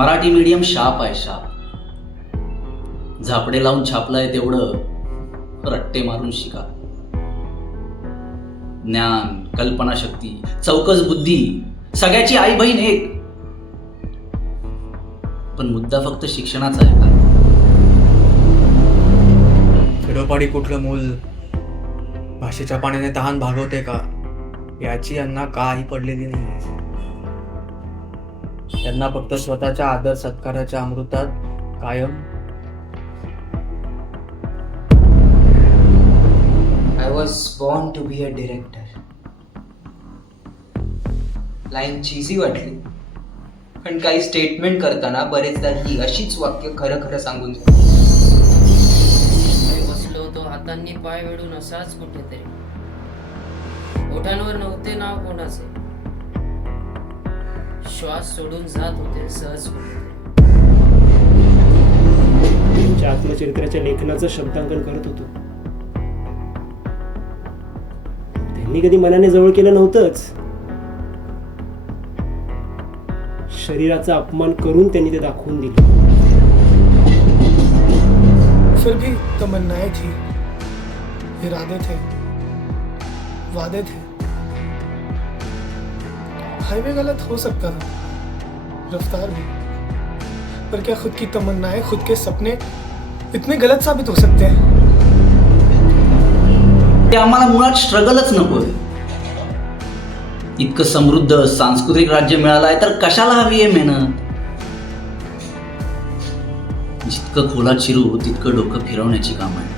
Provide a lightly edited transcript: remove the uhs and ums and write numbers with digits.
Marathi medium शाप आहे शाप. झापडे लावून छापलाय तेवढं रट्टे मारून शिका. ज्ञान, कल्पनाशक्ती, चौकस बुद्धी, सगळ्याची आई बहीण एक. पण मुद्दा फक्त शिक्षणाचा आहे का? खेडोपाडी कुठलं मूल भाषेच्या पाण्याने तहान भागवते का याची यांना काही पडलेली नाही. त्यांना फक्त स्वतःच्या आदर सत्काराच्या अमृतात कायम. I was born to be a director. Line cheesy वाटली, पण काही स्टेटमेंट करताना बरेचदा ही अशीच वाक्य खरं खरं सांगून जातात. बसलो होतो हातांनी पाय वेढून असाच कुठेतरी. ओठांवर नव्हते नाव कोणाचे, श्वास सोडून जात होते सहज कुठेतरी. त्यांच्या आत्मचरित्राच्या लेखनाचं शब्दांकन करत होतो. त्यांनी कधी मनाने जवळ केलं नव्हतंच. शरीराचा अपमान करून त्यांनी ते दाखवून दिलं. फिर भी तमन्नाएं थी, इरादे थे, वादे थे. हाईवे गलत हो सकता था, रफ्तार भी, पर क्या खुद की तमन्नाएं, खुद के सपने इतने गलत साबित हो सकते हैं? ते आम्हाला मुळात स्ट्रगलच नकोय. इतकं समृद्ध सांस्कृतिक राज्य मिळालंय तर कशाला हवी आहे मेहनत? जितकं खोलात शिरू तितकं डोकं फिरवण्याची काम आहे.